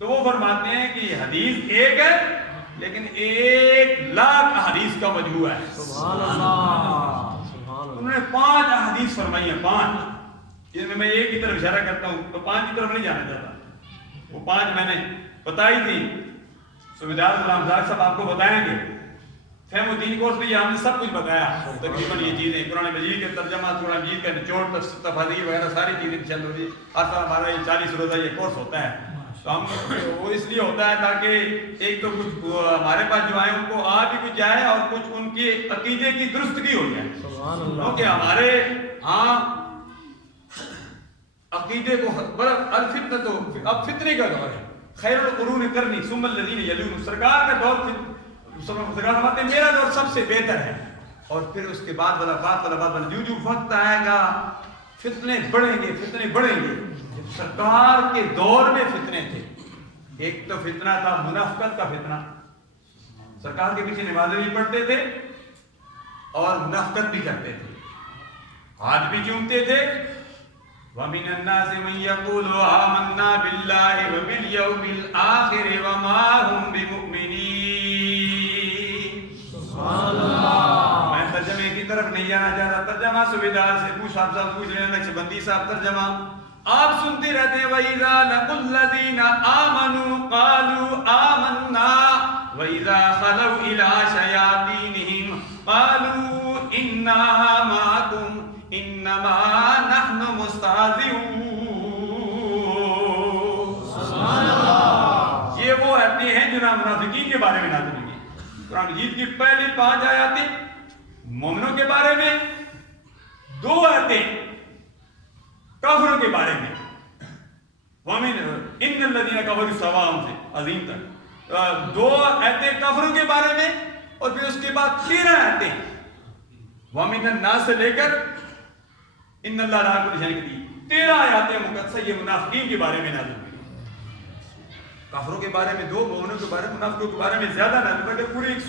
تو وہ فرماتے ہیں کہ یہ حدیث ایک ہے لیکن 1,00,000 احادیث کا مجموعہ ہے. سبحان اللہ. انہوں نے 5 احادیث فرمائی ہیں، 5 جن میں ایک کی طرف اشارہ کرتا ہوں تو 5 کی طرف نہیں جانا چاہتا. وہ 5 میں نے بتائی تھی. سویدار غلام زاق صاحب آپ کو بتائیں گے. فہم الدین کورس میں یہ ہم نے سب کچھ بتایا تقریباً یہ چیزیں قرآن مجید کے ترجمہ، قرآن مجید کا نچوڑ، تفاسیر وغیرہ ساری چیزیں چل رہی. ہر سال ہمارا یہ 40 روزہ یہ کورس ہوتا ہے. تو ہم وہ اس لیے ہوتا ہے تاکہ ایک تو کچھ ہمارے پاس جو آئے ان کو آ بھی کچھ جائے اور کچھ ان کے عقیدے کی درستگی ہو جائے. کیونکہ ہمارے ہاں عقیدے کو بڑا الفتنہ تو اب فتنے کا دور ہے. خیر القرون کرنی ثم الذین یلون، سرکار کا دور سرکار فرماتے ہیں میرا دور سب سے بہتر ہے. اور پھر اس کے بعد والا بات جو وقت آئے گا فتنے بڑھیں گے، فتنے بڑھیں گے. سرکار کے دور میں فتنے تھے. ایک تو فتنہ تھا منافقت کا فتنہ، سرکار کے پیچھے نمازیں بھی پڑھتے تھے اور منافقت بھی کرتے تھے، ہاتھ بھی چومتے تھے. وَمِنَ النَّاسِ مَن يَقُولُ آمَنَّا بِاللَّهِ وَبِالْيَوْمِ الْآخِرِ وَمَا هُمْ بِمُؤْمِنِينَ. سبحان اللہ. میں ترجمے کی طرف نہیں جانا چاہتا، ترجمہ سویدار سے پوچھ صاحب پوچھ لینا، نقشبندی صاحب ترجمہ آپ سنتے رہتے ہیں. وَإِذَا لَقُوا الَّذِينَ آمَنُوا قَالُوا آمَنَّا وَإِذَا خَلَوْا إِلَىٰ شَيَاطِينِهِمْ قَالُوا إِنَّا مَعَكُمْ إِنَّمَا نَحْنُ مُسْتَهْزِئُونَ. سبحان اللہ. یہ وہ آیتیں ہیں جو منافقین کے بارے میں نازل ہوئی. قرآن مجید کی پہلی 5 آیاتیں مومنوں کے بارے میں، 2 آیتیں کافروں کے بارے میں. وَمِنْ إِنَّ الَّذِينَ كَفَرُوا سَوَاءٌ سے عظیم تک 2 آیتیں کافروں کے بارے میں، اور پھر اس کے بعد 13 آیتیں وَمِنَ النَّاسِ سے لے کر إِنَّ اللَّهَ عَلَىٰ كُلِّ شَيْءٍ قَدِيرٌ 13 آیاتیں مقدسہ یہ منافقین کے بارے میں نازل ہوئی. کافروں کے بارے میں 2، مومنوں کے بارے میں، منافقوں کے بارے میں زیادہ نازل ہوئی. پوری